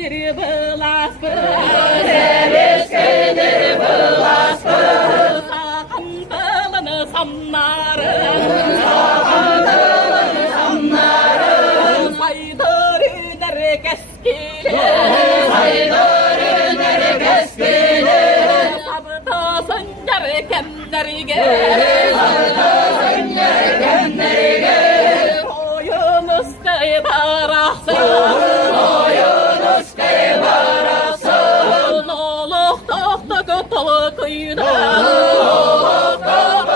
ilişkileri bılaspı. Sakan bılını samnarın. Saydır üner keskili. Sabıda sönder kemlerige. Oyunuz kaybarasın. Oluk tohtu kutulu kuyuda.